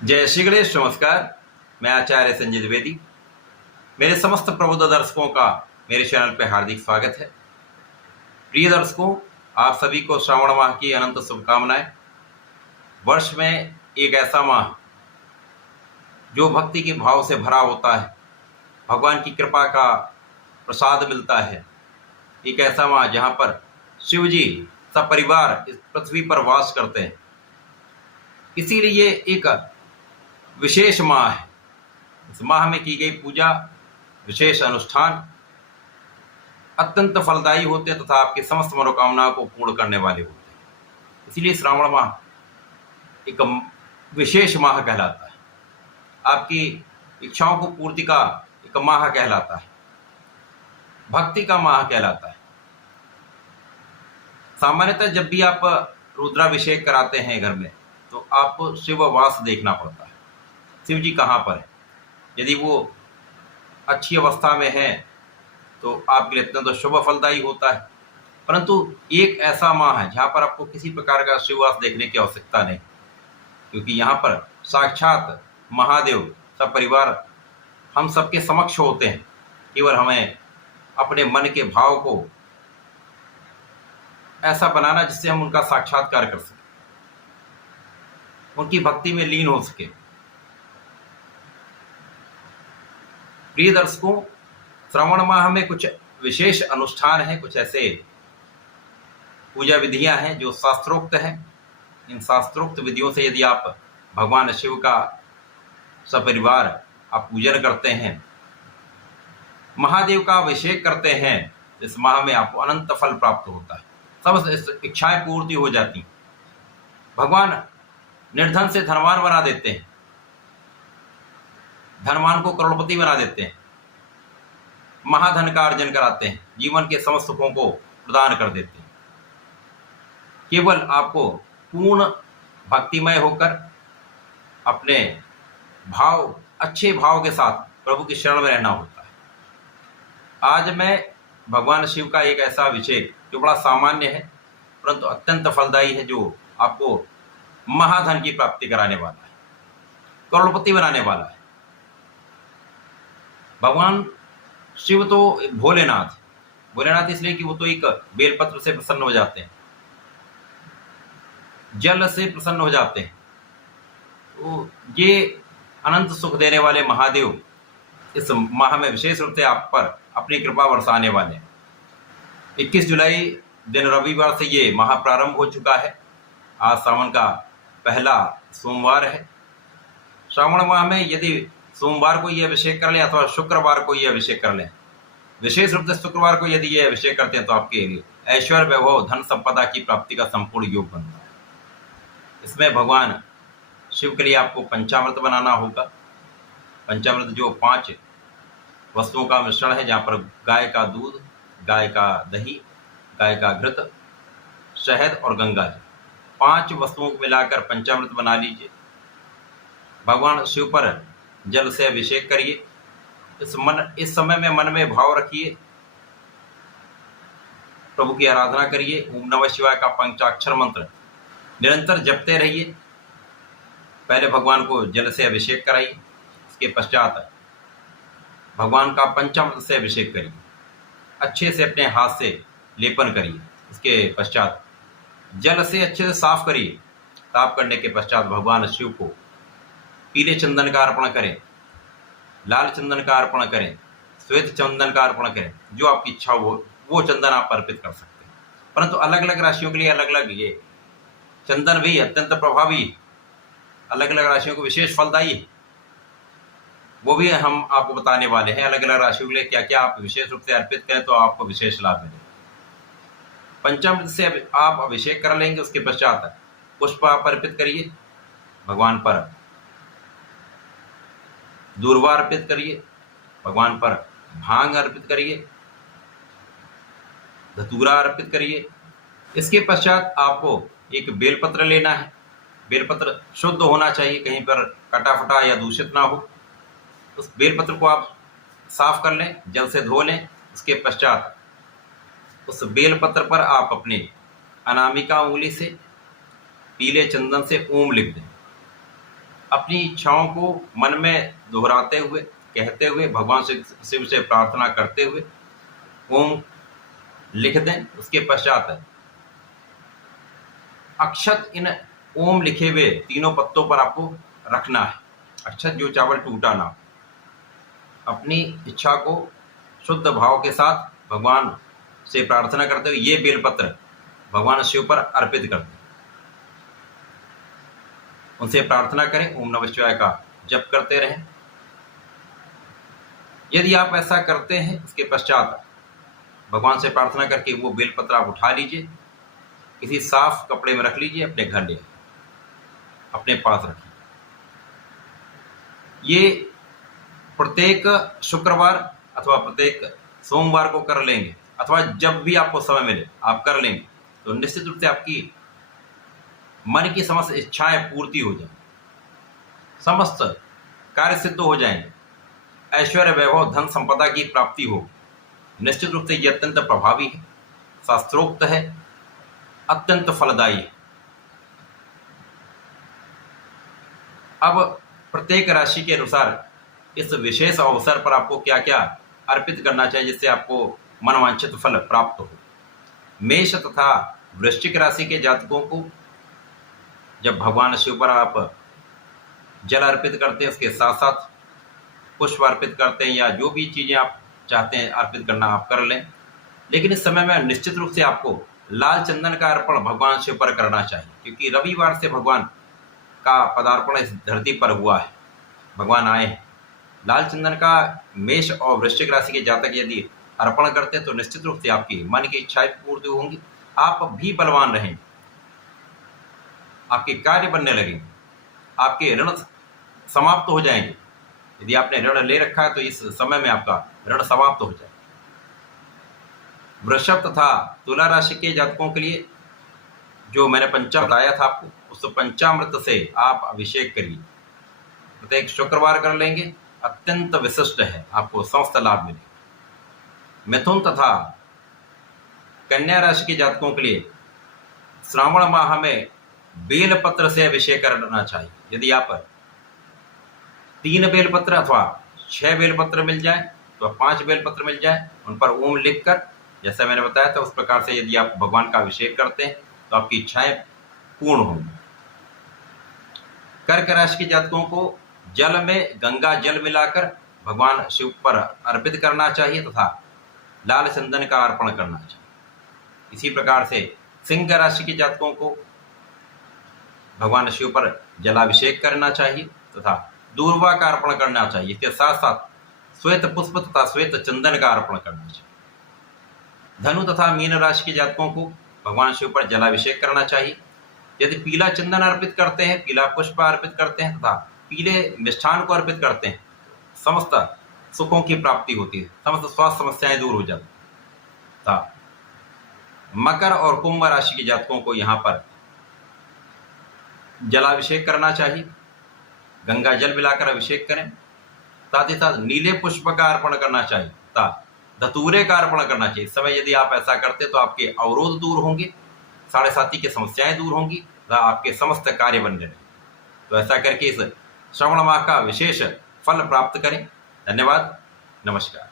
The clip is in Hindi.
जय श्री गणेश। नमस्कार। मैं आचार्य संजय द्विवेदी। मेरे समस्त प्रबुद्ध दर्शकों का मेरे चैनल पर हार्दिक स्वागत है। प्रिय दर्शकों, आप सभी को श्रावण माह की अनंत शुभकामनाएं। वर्ष में एक ऐसा माह जो भक्ति के भाव से भरा होता है, भगवान की कृपा का प्रसाद मिलता है। एक ऐसा माह जहां पर शिव जी सपरिवार इस पृथ्वी पर वास करते हैं। इसीलिए एक विशेष माह है। इस माह में की गई पूजा, विशेष अनुष्ठान अत्यंत फलदायी होते हैं तथा आपकी समस्त मनोकामनाओं को पूर्ण करने वाले होते हैं। इसीलिए श्रावण माह एक विशेष माह कहलाता है। आपकी इच्छाओं को पूर्ति का एक माह कहलाता है, भक्ति का माह कहलाता है। सामान्यतः जब भी आप रुद्राभिषेक कराते हैं घर में, तो आपको शिव वास देखना पड़ता है। शिव जी कहाँ पर है। यदि वो अच्छी अवस्था में है तो आपके लिए अत्यंत शुभ फलदायी होता है। परंतु एक ऐसा माह है जहाँ पर आपको किसी प्रकार का शिववास देखने की आवश्यकता नहीं, क्योंकि यहाँ पर साक्षात महादेव सपरिवार हम सबके समक्ष होते हैं। केवल हमें अपने मन के भाव को ऐसा बनाना जिससे हम उनका साक्षात्कार कर सकें, उनकी भक्ति में लीन हो सके। प्रिय दर्शकों, श्रावण माह में कुछ विशेष अनुष्ठान हैं, कुछ ऐसे पूजा विधियां हैं जो शास्त्रोक्त हैं। इन शास्त्रोक्त विधियों से यदि आप भगवान शिव का सपरिवार आप पूजन करते हैं, महादेव का अभिषेक करते हैं, इस माह में आपको अनंत फल प्राप्त होता है। सब इच्छाएं पूर्ति हो जाती। भगवान निर्धन से धनवान बना देते हैं, धनवान को करोड़पति बना देते हैं, महाधन का अर्जन कराते हैं, जीवन के समस्त सुखों को प्रदान कर देते हैं। केवल आपको पूर्ण भक्तिमय होकर अपने भाव, अच्छे भाव के साथ प्रभु की शरण में रहना होता है। आज मैं भगवान शिव का एक ऐसा अभिषेक जो बड़ा सामान्य है परंतु अत्यंत फलदायी है, जो आपको महाधन की प्राप्ति कराने वाला है, करोड़पति बनाने वाला है। भगवान शिव तो भोलेनाथ, भोलेनाथ इसलिए कि वो तो एक बेलपत्र से प्रसन्न हो जाते हैं, जल से प्रसन्न हो जाते हैं। तो ये अनंत सुख देने वाले महादेव इस माह में विशेष रूप से आप पर अपनी कृपा बरसाने वाले हैं। 21 जुलाई दिन रविवार से ये माह प्रारंभ हो चुका है। आज श्रावण का पहला सोमवार है। श्रावण माह में यदि सोमवार को ये अभिषेक कर लें अथवा शुक्रवार को ये अभिषेक कर लें, विशेष रूप से शुक्रवार को यदि ये अभिषेक करते हैं, तो आपके लिए ऐश्वर्य, वैभव, धन संपदा की प्राप्ति का संपूर्ण योग बनता है। इसमें भगवान शिव के लिए आपको पंचामृत बनाना होगा। पंचामृत जो 5 वस्तुओं का मिश्रण है, जहाँ पर गाय का दूध, गाय का दही, गाय का घृत, शहद और गंगा जल, 5 वस्तुओं को मिलाकर पंचामृत बना लीजिए। भगवान शिव पर जल से अभिषेक करिए। इस समय में मन में भाव रखिए, प्रभु की आराधना करिए। ओम नमः शिवाय का पंचाक्षर मंत्र निरंतर जपते रहिए। पहले भगवान को जल से अभिषेक कराइए, इसके पश्चात भगवान का पंचामृत से अभिषेक करिए। अच्छे से अपने हाथ से लेपन करिए। इसके पश्चात जल से अच्छे से साफ करिए। साफ करने के पश्चात भगवान शिव को पीले चंदन का अर्पण करें, लाल चंदन का अर्पण करें, श्वेत चंदन का अर्पण करें। जो आपकी इच्छा हो वो चंदन आप अर्पित कर सकते हैं। परंतु अलग अलग राशियों के लिए अलग अलग ये चंदन भी अत्यंत प्रभावी, अलग अलग राशियों को विशेष फलदायी है। वो भी हम आपको बताने वाले हैं। अलग अलग राशियों के लिए क्या क्या आप विशेष रूप से अर्पित करें तो आपको विशेष लाभ मिलेगा। पंचामृत से आप अभिषेक कर लेंगे। उसके पश्चात पुष्प आप अर्पित करिए भगवान पर, दूर्वा अर्पित करिए भगवान पर, भांग अर्पित करिए, धतूरा अर्पित करिए। इसके पश्चात आपको एक बेलपत्र लेना है। बेलपत्र शुद्ध होना चाहिए, कहीं पर कटा फटा या दूषित ना हो। उस बेलपत्र को आप साफ कर लें, जल से धो लें। उसके पश्चात उस बेलपत्र पर आप अपने अनामिका उंगली से पीले चंदन से ओम लिख दें। अपनी इच्छाओं को मन में दोहराते हुए, कहते हुए, भगवान शिव से प्रार्थना करते हुए ओम लिख दें। उसके पश्चात अक्षत इन ओम लिखे हुए तीनों पत्तों पर आपको रखना है। अक्षत जो चावल टूटा ना। अपनी इच्छा को शुद्ध भाव के साथ भगवान से प्रार्थना करते हुए ये बेलपत्र भगवान शिव पर अर्पित कर दें। उनसे प्रार्थना करें, ओम नमः शिवाय का जप करते रहें। यदि आप ऐसा करते हैं, इसके पश्चात भगवान से प्रार्थना करके वो बेलपत्र आप उठा लीजिए, किसी साफ कपड़े में रख लीजिए, अपने घर ले आइए, अपने पास रखिए। ये प्रत्येक शुक्रवार अथवा प्रत्येक सोमवार को कर लेंगे, अथवा जब भी आपको समय मिले आप कर लेंगे, तो निश्चित रूप से आपकी मन की समस्त इच्छाएं पूर्ति हो जाएंगी, समस्त कार्य सिद्ध हो जाएंगे, ऐश्वर्य वैभव धन संपदा की प्राप्ति हो। निश्चित रूप से यह अत्यंत प्रभावी है, शास्त्रोक्त है, अत्यंत फलदायी है। अब प्रत्येक राशि के अनुसार इस विशेष अवसर पर आपको क्या क्या अर्पित करना चाहिए जिससे आपको मनवांछित फल प्राप्त हो। मेष तथा वृश्चिक राशि के जातकों को जब भगवान शिव पर आप जल अर्पित करते हैं, उसके साथ साथ पुष्प अर्पित करते हैं या जो भी चीज़ें आप चाहते हैं अर्पित करना आप कर लें। लेकिन इस समय में निश्चित रूप से आपको लाल चंदन का अर्पण भगवान शिव पर करना चाहिए, क्योंकि रविवार से भगवान का पदार्पण इस धरती पर हुआ है, भगवान आए हैं। लाल चंदन का मेष और वृश्चिक राशि के जातक यदि अर्पण करते हैं तो निश्चित रूप से आपकी मन की इच्छाएं पूर्ति होंगी, आप भी बलवान रहेंगे, आपके कार्य बनने लगेंगे, आपके ऋण समाप्त हो जाएंगे। यदि आपने ऋण ले रखा है तो इस समय में आपका ऋण समाप्त हो जाए। वृषभ तथा तुला राशि के जातकों के लिए जो मैंने पंचामृत बताया था आपको, उस पंचामृत से आप अभिषेक करिए, प्रत्येक शुक्रवार कर लेंगे, अत्यंत विशिष्ट है, आपको समस्त लाभ मिलेगा। मिथुन तथा कन्या राशि के जातकों के लिए श्रावण माह में बेलपत्र से अभिषेक करना चाहिए। यदि आप 3 बेलपत्र अथवा 6 बेलपत्र मिल जाए तो 5 बेलपत्र मिल जाए, उन पर ओम लिखकर, जैसा मैंने बताया था उस प्रकार से यदि आप भगवान का अभिषेक करते हैं तो आपकी इच्छाएं पूर्ण होंगी। कर्क राशि के जातकों को जल में गंगा जल मिलाकर भगवान शिव पर अर्पित करना चाहिए तथा लाल चंदन का अर्पण करना चाहिए। इसी प्रकार से सिंह राशि के जातकों को भगवान शिव पर जलाभिषेक करना चाहिए तथा दूर्वा का अर्पण करना चाहिए। इसके साथ साथ श्वेत पुष्प तथा श्वेत चंदन का अर्पण करना चाहिए। धनु तथा मीन राशि के जातकों को भगवान शिव पर जलाभिषेक करना चाहिए। यदि पीला चंदन अर्पित करते हैं, पीला पुष्प अर्पित करते हैं तथा पीले मिष्ठान को अर्पित करते हैं, समस्त सुखों की प्राप्ति होती है, समस्त स्वास्थ्य समस्याएं दूर हो जाती है। मकर और कुंभ राशि के जातकों को यहाँ पर जलाभिषेक करना चाहिए, गंगा जल मिलाकर अभिषेक करें, साथ ही साथ नीले पुष्प का अर्पण करना चाहिए तथा धतूरे का अर्पण करना चाहिए। इस समय यदि आप ऐसा करते तो आपके अवरोध दूर होंगे, साढ़े साथी की समस्याएं दूर होंगी तथा आपके समस्त कार्य बनने लगेंगे। तो ऐसा करके इस श्रावण माह का विशेष फल प्राप्त करें। धन्यवाद, नमस्कार।